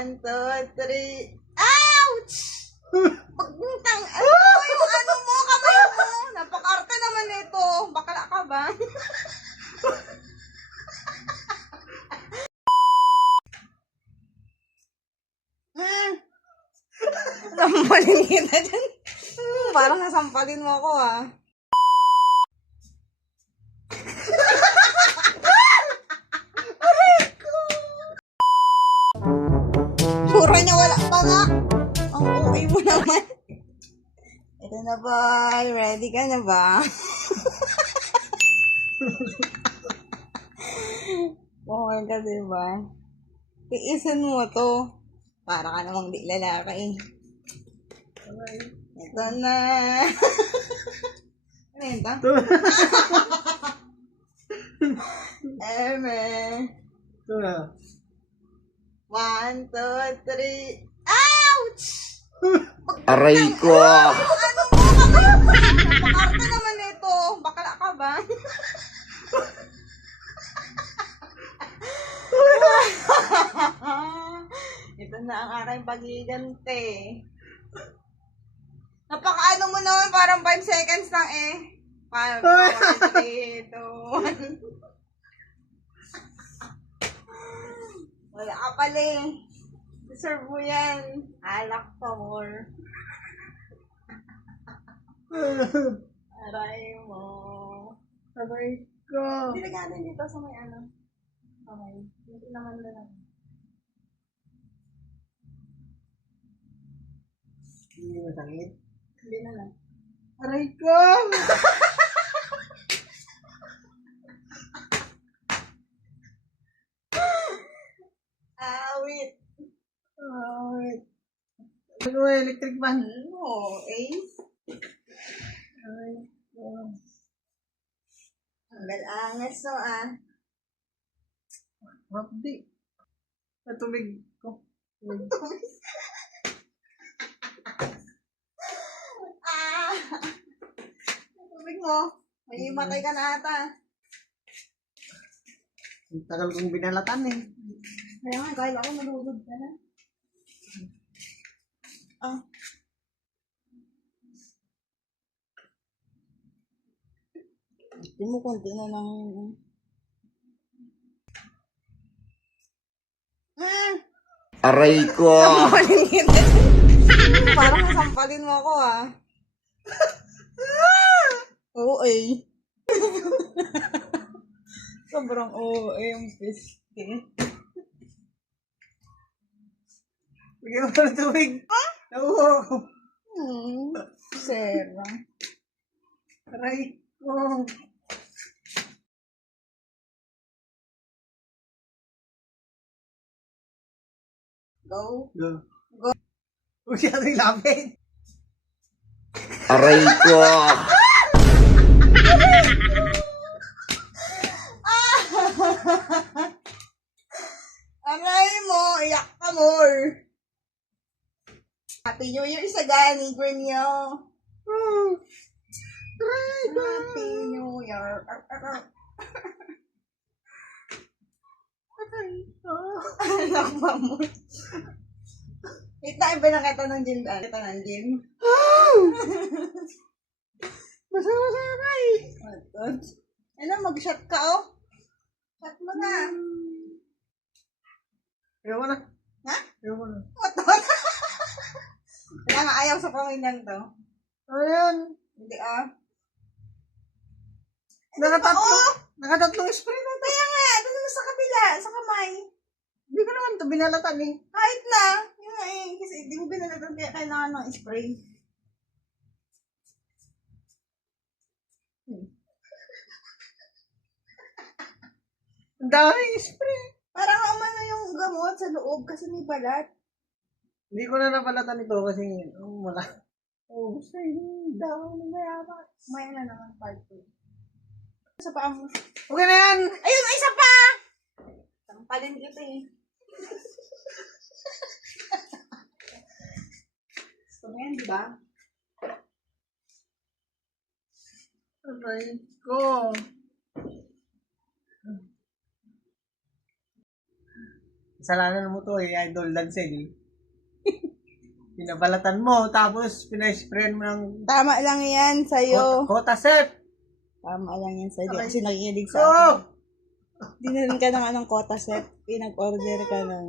One, two, three. Ouch! Pagbuntang, ano yung ano mo, kamay mo? Napakarte naman nito. Bakla ka ba? Sampalin kita dyan. Parang nasampalin mo ako ah. Puro niya wala pa nga. Ang okay mo naman. Ito na ba? Ready ka na ba? Okay ka diba? Tiisan mo to. Para ka namang di lalaki. Ito na. Ano yun to? Eme. Ito na. One, two, three. Ouch! Aray ko! Ano mo, kamay mo? Napakarte naman nito. Bakla ka ba? Ito na ang aking pag-iigante. Napakaano mo naman, parang 5 seconds lang eh. 5, 4, 3, 2, 1. Wala ka pala eh. Deserve mo yan. Alak pa more. Aray mo. Aray ko. Hindi na galing dito sa may ano. Okay. Hindi naman na lang. Hindi masakit. Hindi na lang. Aray ko. Awit. Ay. Ano electric fan? Ano? Ace? Aray ko. Ang galangas no ah. Mabdi. Natubig ko. Ah! Tubig mo. May matay ka na ata. Ang tagal kong binalatan eh. Kaya nga, kahit ako malulog ka na. Ah. Hindi mo konti na lang. Aray ko! Sampalin kita. Parang nasampalin mo ako ah. Oo eh. Sobrang oo eh yung fiske. Bigyan mo ng tubig. Oo. Sera. Aray ko. Go. Go. Go. Huwag siya rin lapit. Aray ko! Aray mo, iyak ka more. Happy New Year sa gani, Grinyo. Happy New Year. Anak ba mo? Wait na, iba na kita ng gym. Kita ng gym. Masama ka eh. Ano, mag-shot ka oh. Shot mo na. Ayaw mo na. Ha? Ayaw mo na. What the? Kaya nga ayaw sa pamilyan to. Ayan. Hindi ah. Nakatatlo. Oo. Nakatatlong spray na. Kaya nga, doon naman sa kabila, sa kamay. Hindi ko naman ito binalatan eh. Kahit na. Yun nga eh. Kasi hindi mo binalatan kaya kailangan ng spray. Ang dami spray. Parang umano yung gamot sa loob kasi may balat. Hindi ko na nabalatan ito kasi wala. Oh, gusto yung daw na mayabas. May na naman part 2. Sa paa mo. Okay na yan. Ayun, isa pa! Sampalin kita eh. Gusto mo yan, di ba? Aray ko. kasalanan mo to eh, Idol Dancel. Pinabalatan mo, tapos pinasprayan mo ng Tama lang yan sa'yo. Kota Sep. Tama lang yan sa'yo. Kasi nakikinig sa So, akin. Dinalan ka ng anong quota set. Pinag-order ka ng